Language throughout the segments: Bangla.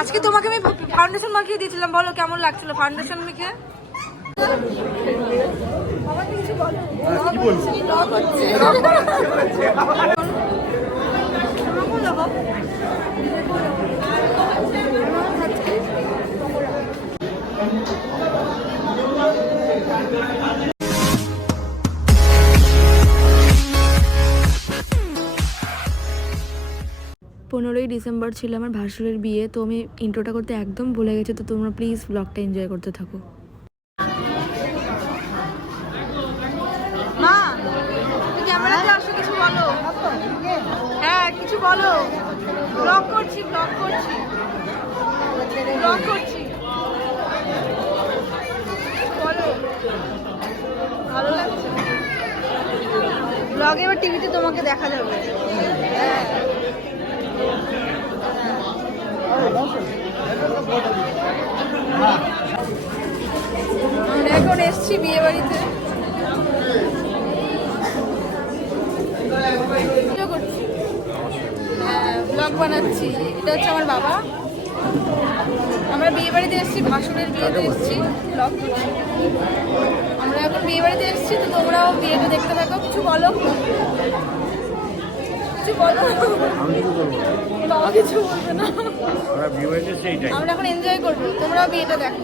আজকে তোমাকে আমি ফাউন্ডেশন মাখিয়ে দিয়েছিলাম, বলো কেমন লাগছিল ফাউন্ডেশন মেখে? পনেরোই ডিসেম্বর ছিল আমার ভাসুরের বিয়ে, তো আমি ইন্ট্রোটা করতে একদম ভুলে গেছি, তো তোমরা প্লিজ ব্লগটা এনজয় করতে থাকো। মা ক্যামেরাতে আসো, কিছু বলো। হ্যাঁ কিছু বলো। ব্লগ করছি বলো। ভালো লাগছে ব্লগে, এবার টিভিতে তোমাকে দেখা যাবে। হ্যাঁ আমরা এখন এসছি বিয়ে বাড়িতে, ব্লগ বানাচ্ছি। এটা হচ্ছে আমার বাবা, আমরা বিয়ে বাড়িতে এসেছি, ভাসুরের বিয়েতে এসেছি, ব্লগ করছি। আমরা এখন বিয়ে বাড়িতে এসেছি, তো তোমরাও বিয়েটা দেখতে থাকো। কিছু বলো, কিছু বলো। বাবা কিছু বলবে না, আমরা এখন এনজয় করবো, তোমরাও বিয়েটা দেখো।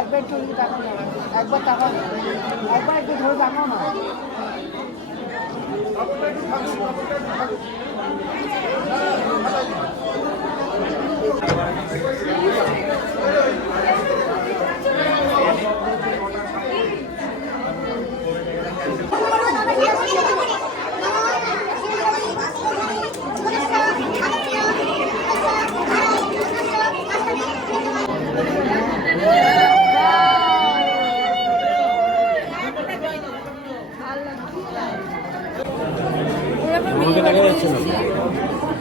একবার একটু টাকা না, একবার টাকা, একবার একটু ধরে টাকাও না।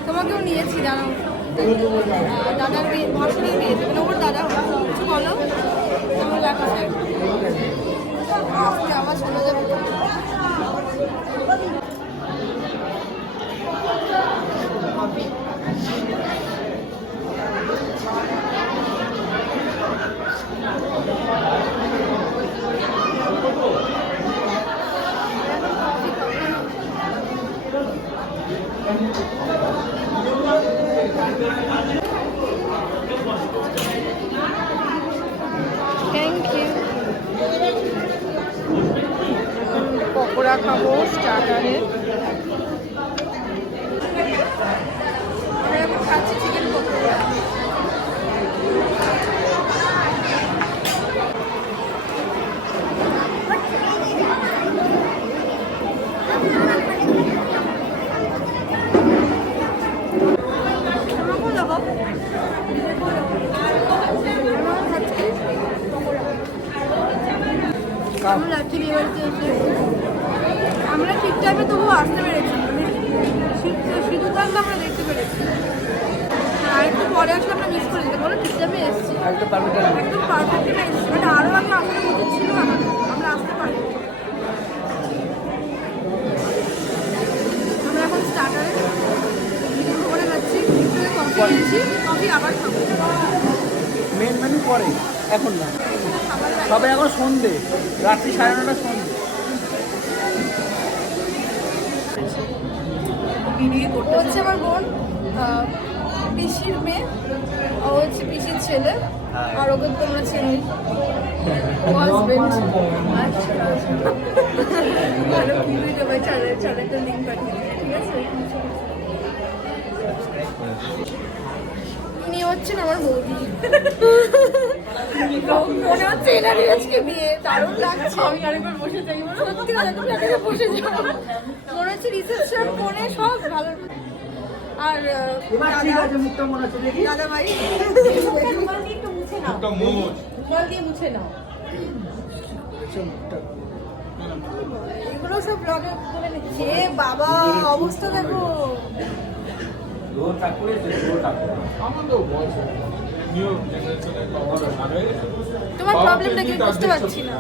তোমাকেও নিয়েছি, জানো দাদার বিয়ে, ভাসুরের বিয়ে, ওর দাদা। কিছু বলো, কেমন লাগছে? আবার চলে যাবে। Thank you. পকোড়া খাবো স্টার্টারে। আমরা এখন খাচ্ছি চিকেন পকোড়া। আমরা ঠিক টাইমে তবুও আসতে পেরেছি, সিঁদুরদানটা আমরা দেখতে পেরেছি। আর একটু পরে আসলে আমরা মিস করে দিতে বলো, ঠিক টাইমে এসেছি, একদম পারফেক্ট এসেছি, মানে আরও আগে আসার উচিত ছিল, আমরা আসতে পারি। আমরা এখন স্টার্টারে করে যাচ্ছি, কফি নিয়েছি, কফি আবার খাবো। মেন মেনু পরে এখন না, সবাই এখন সন্ধে, রাত্রি 9:30 সন্ধে। ও হচ্ছে আমার বোন, পিসির মেয়ে, ও হচ্ছে পিসির ছেলে, আর ওকে তোমরা চেনো, ও হাজবেন্ড। চ্যানেলটা লিঙ্ক পাঠিয়ে দিই, ঠিক আছে? ইনি হচ্ছেন আমার বৌদি। মনে হচ্ছে এনারই আজকে বিয়ে, দারুণ লাগছে। আমি আরেকবার বসে যাই, সত্যি কথা তুমি আরেকবার বসে যাও। মনে হচ্ছে রিসেপশন ফোনে সব ভালো। আর দাদা ভাই এগুলো সব ব্লগে করে নিচ্ছে। বাবা অবস্থা দেখো। তোমার প্রবলেমটা কি বুঝতে পারছি না।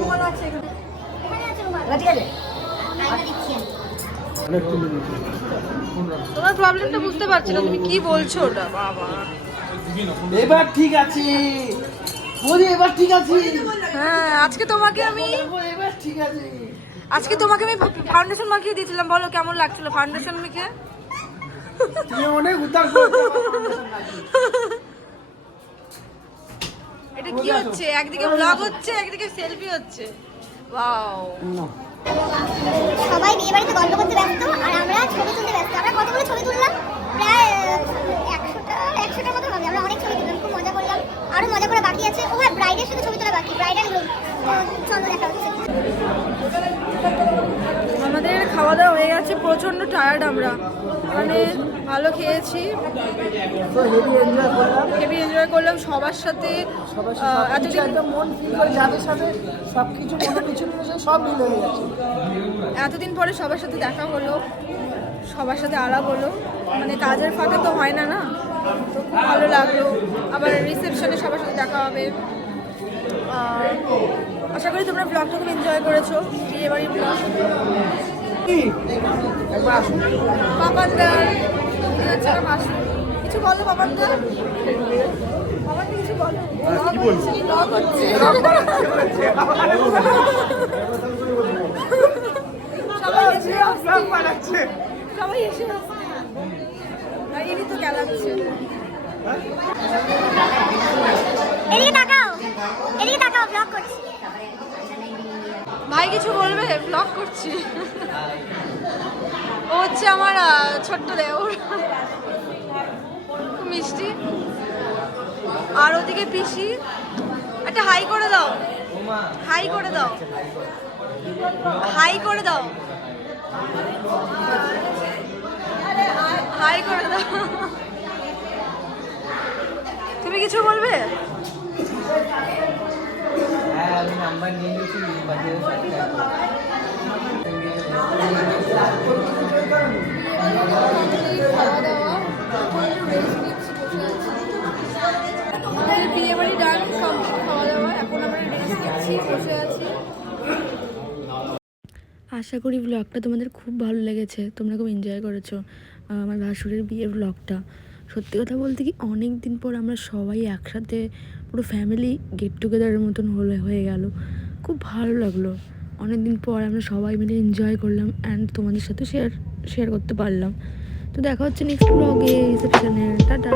রুমাল আছে এখানে। তোমার প্রবলেমটা বুঝতে পারছি না, তুমি কি বলছো ওটা? বাবা এবার ঠিক আছে বলি, এবার ঠিক আছে। হ্যাঁ, আজকে তোমাকে আমি ফাউন্ডেশন মাখিয়ে দিয়েছিলাম, বলো কেমন লাগছিল ফাউন্ডেশন মেখে? তুমি অনেক উদ্ধার এটা কি হচ্ছে? একদিকে ব্লগ হচ্ছে, একদিকে সেলফি হচ্ছে। ওয়াও, সবাই বিয়ে বাড়িতে গল্প করতে ব্যস্ত আর আমরা ছবি তুলতে ব্যস্ত। আমরা কতগুলো ছবি তুললাম, প্রায় 100টার মতো হবে। আমরা অনেক ছবি তুললাম, খুব মজা করলাম, আরো মজা করে বাকি আছে। ও হ্যাঁ, ব্রাইডের সাথে ছবি তোলা বাকি, ব্রাইডাল গ্রুম। চলো দেখা হচ্ছে। আমাদের খাওয়া দাওয়া হয়ে গেছে, প্রচন্ড টায়ার্ড আমরা, মানে ভালো খেয়েছি, হেভি এনজয় করলাম সবার সাথে। মন ফিল করে যাদের সাথে সবকিছু মনে কিছু সব মিল হয়ে গেছে। এতদিন পরে সবার সাথে দেখা হলো, সবার সাথে আলাপ হলো, মানে কাজের ফাঁকে তো হয় না, না তো খুব ভালো লাগলো। আবার রিসেপশনে সবার সাথে দেখা হবে। আশা করি তোমরা ব্লগটা খুব এনজয় করেছো, বিয়ে বাড়ির ব্লগ। পাপানদার কিছু বলো, পাপানদার বাবাকে কিছু বলো। ব্লগ হচ্ছে, সবাই এসে আসছে, সবাই এসে আসছে, ইনি তো গেলাচ্ছে। এদিকে তাকাও, এদিকে তাকাও, ব্লগ করছি। ভাই কিছু বলবে? ব্লগ করছি। ও হচ্ছে আমার ছোট্ট দেওর, খুব মিষ্টি। আর ওদিকে পিসি, একটা হাই করে দাও, হাই করে দাও, হাই করে দাও, হাই করে দাও। তুমি কিছু বলবে? হ্যাঁ, আমি নাম্বার নিয়ে নিয়েছি বাজিয়ে আমাদের বিয়ে বাড়ি ডান, কমপ্লিট খাওয়া দাওয়া, এখন আমরা রেস্ট নিচ্ছি, বসে আছি। আশা করি ব্লগটা তোমাদের খুব ভালো লেগেছে, তোমরা খুব এনজয় করেছো আমার ভাসুরের বিয়ের ব্লগটা। সত্যি কথা বলতে কি, অনেক দিন পর আমরা সবাই একসাথে পুরো ফ্যামিলি গেট টুগেদারের মতন হয়ে গেল, খুব ভালো লাগলো। অনেক দিন পর আমরা সবাই মিলে এনজয় করলাম অ্যান্ড তোমাদের সাথে শেয়ার করতে পারলাম। তো দেখা হচ্ছে নেক্সট ব্লগে রিসেপশনের। টাটা।